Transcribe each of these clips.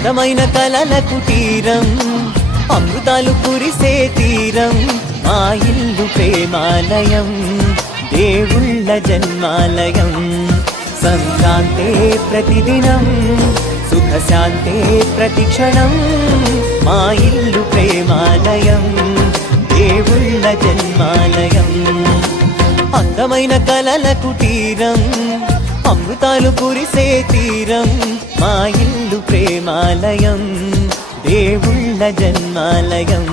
అందమైన కలల కుటీరం, అమృతాలు కురిసే తీరం, మా ఇల్లు ప్రేమాలయం, దేవుళ్ళ జన్మాలయం. సంక్రాంతే ప్రతిదినం, సుఖశాంతే ప్రతిక్షణం, మా ఇల్లు ప్రేమాలయం, దేవుళ్ళ జన్మాలయం. అందమైన కలల కుటీరం, అమృతాలు కురిసే తీరం, మా ఇల్లు ప్రేమాలయం, దేవుళ్ళ జన్మాలయం.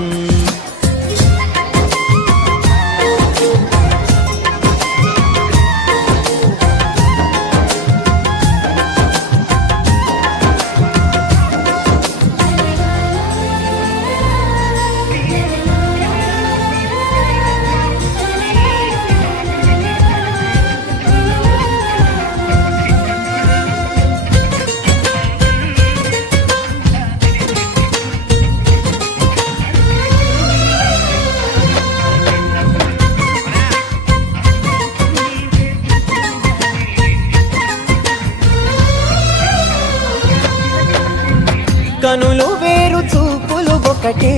కనులు వేరు చూపులు ఒకటే,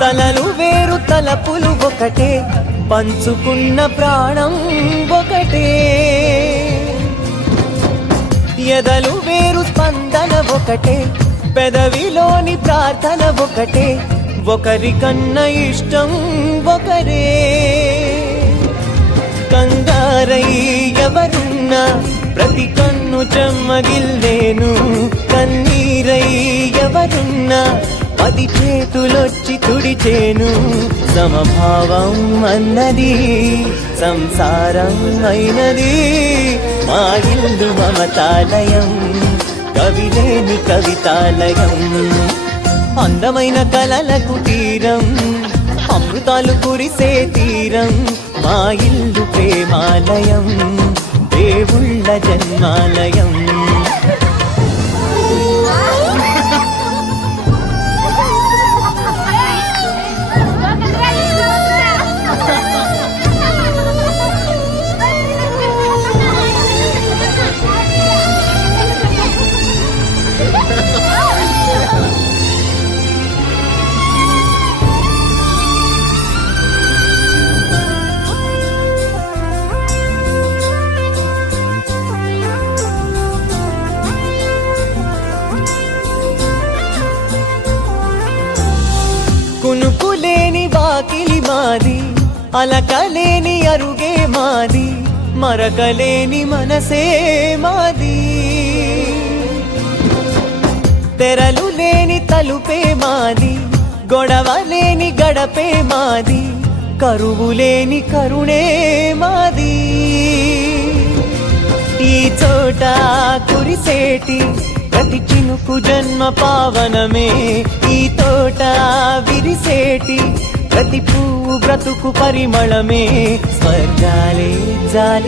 తలలు వేరు తలపులు ఒకటే, పంచుకున్న ప్రాణం ఒకటే. ఎదలు వేరు స్పందన ఒకటే, పెదవిలోని ప్రార్థన ఒకటే, ఒకరికన్నా ఇష్టం ఒకరే. కంగారై ఎవరున్నా ప్రతి కన్ను చెమ్మగిల్లేను, కన్నీరై ఎవరున్నా 10 చేతులొచ్చి తుడిచేను. సమభావం అన్నది సంసారం అయినది, మా ఇల్లు మమతాలయం, కవిలేని కవితాలయం. అందమైన కలల కుటీరం, అమృతాలు కురిసే తీరం, మా ఇల్లు ప్రేమాలయం, దేవుళ్ళ జన్మాలయం. కునుకులేని వాకిలి మాది, అలకలేని అరుగే మాది, మరకలేని మనసే మాది. తెరలు లేని తలుపే మాది, గొడవ లేని గడపే మాది, కరువు లేని కరుణే మాది. ఈ చోట కురిసేటి ప్రతి చినుకు జన్మ పావనమే, ఈ తోట విరిసేటి ప్రతి పువ్వు బ్రతుకు పరిమళమే. స్వర్గాలే జాలి